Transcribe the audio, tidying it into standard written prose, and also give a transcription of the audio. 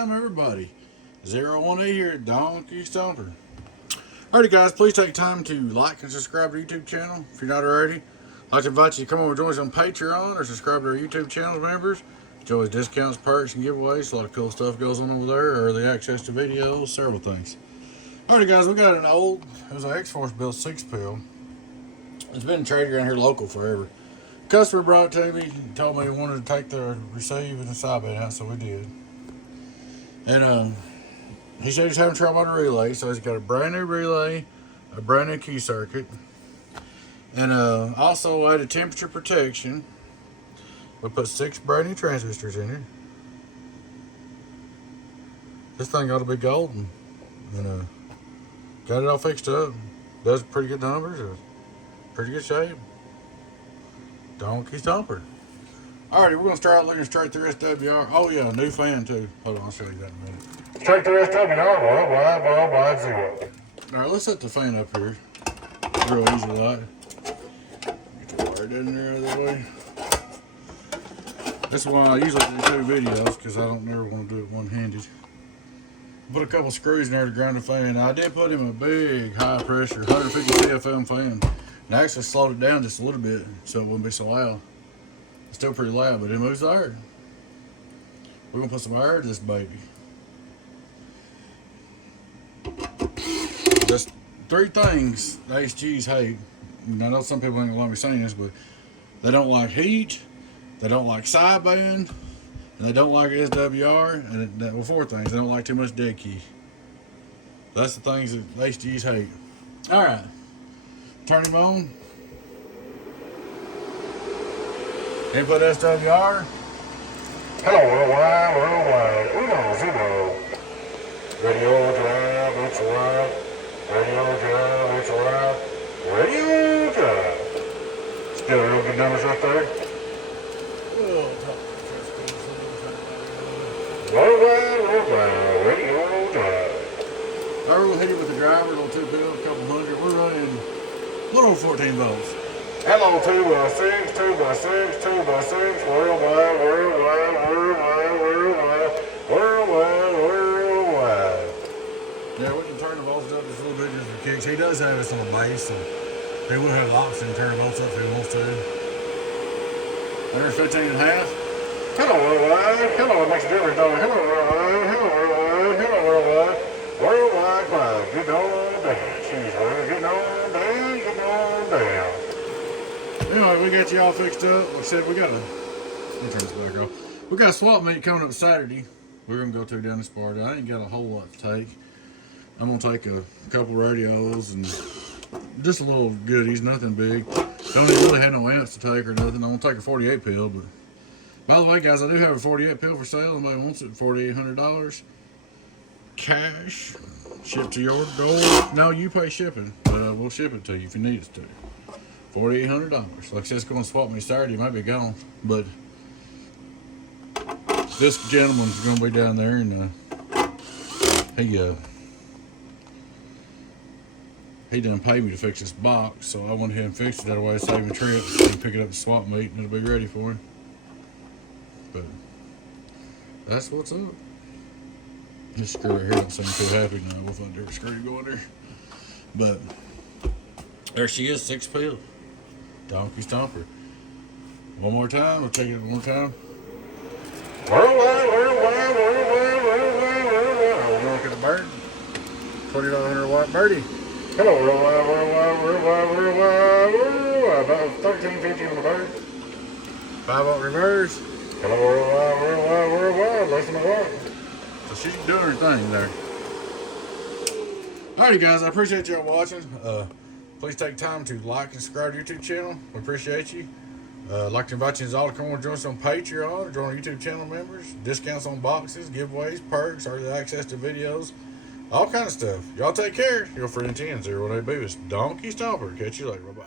time, everybody. 01A here at Donkey Stomper. Alrighty guys, please take time to like and subscribe to our YouTube channel if you're not already. I'd like to invite you to come over and join us on Patreon or subscribe to our YouTube channel members. Enjoy discounts, perks, and giveaways. A lot of cool stuff goes on over there. Early access to videos, several things. Alrighty guys, we got it was an X-Force built 6-pill. It's been traded around here local forever. Customer brought it to me and told me he wanted to take the receive and the side bed out, so we did. And he said he's having trouble on the relay, so he's got a brand new relay, a brand new key circuit, and also added temperature protection. We put 6 brand new transistors in here. This thing ought to be golden, and got it all fixed up. Does pretty good numbers, pretty good shape. Donkey Stomper. Alrighty, we're gonna start looking straight through SWR. Oh yeah, new fan too. Hold on, I'll show you that in a minute. Straight through SWR, worldwide 0. Alright, let's set the fan up here. Real easy like. Get the wire down there out of the way. That's why I usually do 2 videos, because I don't never want to do it one-handed. Put a couple screws in there to ground the fan. I did put him a big high pressure 150 CFM fan. And I actually slowed it down just a little bit so it wouldn't be so loud. It's still pretty loud, but it moves the air. We're gonna put some air to this baby. There's 3 things the HGs hate. And I know some people ain't gonna like me saying this, but they don't like heat, they don't like sideband, and they don't like SWR, and well, 4 things. They don't like too much dead key. That's the things that the HGs hate. Alright. Turn him on. Input SWR. Hello, worldwide, 0. Radio drive, it's right. Radio drive, it's right. Radio drive. Still real good numbers right there. Worldwide, radio drive. I will hit it with the driver, a little 2-pill, a couple hundred. We're running a little over 14 volts. Hello, 2x6, 2x6, 2x6, worldwide. Yeah, we can turn the voltage up just a little bit just for kicks. He does have us on the base, so he will have the option to turn the volts up if he wants to. There's 15.5. Hello, worldwide. Hello, it makes a difference, don't it? Hello, worldwide. Hello, worldwide. Hello, worldwide. Worldwide crowd. Getting on down. Cheeseburger. Getting on down. Getting on down. Anyway, we got you all fixed up. Like I said, let me turn this back off. We got a swap meet coming up Saturday. We're going to go to down this bar. I ain't got a whole lot to take. I'm going to take a couple radios and just a little goodies, nothing big. Don't even really have no amps to take or nothing. I'm going to take a 48 pill, but by the way, guys, I do have a 48 pill for sale. Anybody wants it, $4,800. Cash. Shipped to your door. No, you pay shipping, but we'll ship it to you if you need us to. $4,800. Like I said, it's going to swap me Saturday. It might be gone, but this gentleman's going to be down there, and he done paid me to fix this box, so I went ahead and fixed it. That way I save me trips and pick it up at the swap meet, and it'll be ready for him. But that's what's up. This screw right here don't seem too happy now. We'll find a different screw to go in there. But there she is, 6-pill. Donkey Stomper. One more time. We'll check it one more time. Worldwide. We'll look at the bird. 2,500 watt birdie. Hello, worldwide. About 1350 on the bird. 5-volt reverse. Hello, worldwide. Listen to what? So she's doing her thing there. Alrighty guys, I appreciate y'all watching. Please take time to like and subscribe to our YouTube channel. We appreciate you. I'd like to invite you all to come over and join us on Patreon or join our YouTube channel members. Discounts on boxes, giveaways, perks, early access to videos, all kind of stuff. Y'all take care. Your friend 10 0 1 8 Beavis. Donkey Stomper. Catch you later. Bye-bye.